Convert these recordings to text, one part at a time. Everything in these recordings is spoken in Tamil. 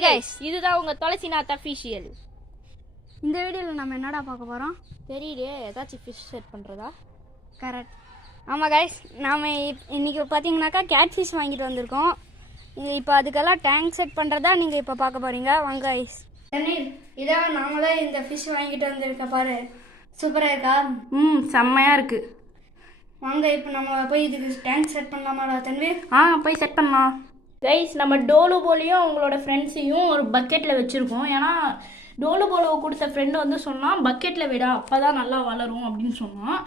ஹாய் கைஸ், இதுதான் உங்கள் துளசிநாத் அஃபிஷியல். இந்த வீடியோவில் நம்ம என்னடா பார்க்க போகிறோம் தெரியலையே, ஏதாச்சும் ஃபிஷ் செட் பண்ணுறதா? கரெக்ட். ஆமாம் கைஸ், நாம் இன்றைக்கி பார்த்தீங்கன்னாக்கா கேட் ஃபிஷ் வாங்கிட்டு வந்திருக்கோம். இப்போ அதுக்கெல்லாம் டேங்க் செட் பண்ணுறதா நீங்கள் இப்போ பார்க்க போகிறீங்க. வாங்க கைஸ். இதான் நாம தான் இந்த ஃபிஷ் வாங்கிட்டு வந்திருக்க பாரு. சூப்பராக இருக்கா? செம்மையாக இருக்குது. வாங்க இப்போ நம்ம போய் இதுக்கு டேங்க் செட் பண்ணலாமாடா தன்வீர்? போய் செட் பண்ணலாம். கைஸ், நம்ம டோலு போலையும் அவங்களோட ஃப்ரெண்ட்ஸையும் ஒரு பக்கெட்டில் வச்சுருக்கோம். ஏன்னா டோலு போலோவை கொடுத்த ஃப்ரெண்டு வந்து சொன்னால் பக்கெட்டில் விடா, அப்போ தான் நல்லா வளரும் அப்படின்னு சொன்னான்.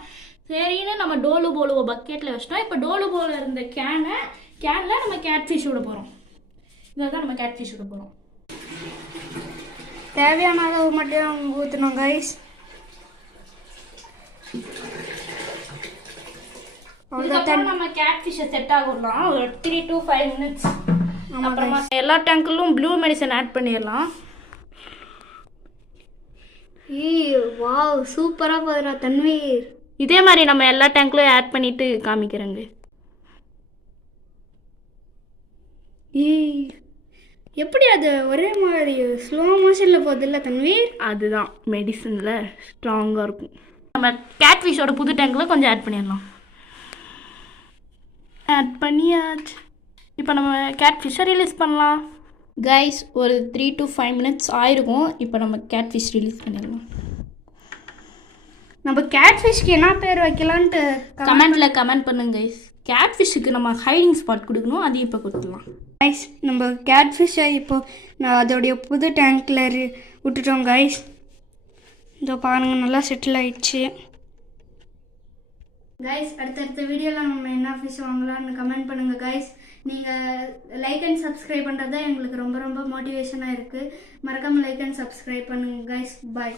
சரின்னு நம்ம டோலு போலுவை பக்கெட்டில் வச்சிட்டோம். இப்போ டோலு போல இருந்த கேனில் நம்ம கேட் ஃபிஷ் விட போகிறோம். இதில் தான் நம்ம கேட் ஃபிஷ் விட போகிறோம். தேவையான அளவு மட்டும் ஊற்றணும் கைஸ். அதுக்கப்புறம் நம்ம கேட் ஃபிஷ்ஷை செட் ஆகலாம் ஒரு 3 to 5 minutes. அப்புறமா எல்லா டேங்க்லும் ப்ளூ மெடிசன் ஆட் பண்ணிடலாம். வாவ், சூப்பராக போதுரா தன்வீர். இதே மாதிரி நம்ம எல்லா டேங்க்லையும் ஆட் பண்ணிட்டு காமிக்கிறேங்க. எப்படி அது ஒரே மாதிரி ஸ்லோ மோஷனில் போகுது இல்லை தன்வீர்? அதுதான் மெடிசனில் ஸ்ட்ராங்காக இருக்கும். நம்ம கேட் ஃபிஷ்ஷோட புது டேங்கில் கொஞ்சம் ஆட் பண்ணிடலாம். ஆட் பண்ணியாச்சு. இப்போ நம்ம கேட் ஃபிஷ்ஷை ரிலீஸ் பண்ணலாம். கைஸ், ஒரு 3 to 5 minutes ஆயிருக்கும். இப்போ நம்ம கேட் ஃபிஷ் ரிலீஸ் பண்ணிடலாம். நம்ம கேட் ஃபிஷ்க்கு என்ன பேர் வைக்கலான்ட்டு கமெண்ட் பண்ணுங்க கைஸ். கேட் ஃபிஷ்ஷுக்கு நம்ம ஹைடிங் ஸ்பாட் கொடுக்கணும், அதையும் இப்போ கொடுத்துடலாம். கைஸ், நம்ம கேட் ஃபிஷ்ஷை இப்போ நான் அதோடைய புது டேங்க்கில் விட்டுட்டோம் கைஸ். இதோ பாருங்கள், நல்லா செட்டில் ஆயிடுச்சு. கைஸ், அடுத்தடுத்த வீடியோவில் நம்ம என்ன ஃபிஷ் வாங்கலாம்னு கமெண்ட் பண்ணுங்கள் கைஸ். நீங்கள் லைக் அண்ட் சப்ஸ்கிரைப் பண்ணுறது தான் எங்களுக்கு ரொம்ப ரொம்ப மோட்டிவேஷனாக இருக்குது. மறக்காமல் லைக் அண்ட் சப்ஸ்கிரைப் பண்ணுங்கள் கைஸ். பாய்.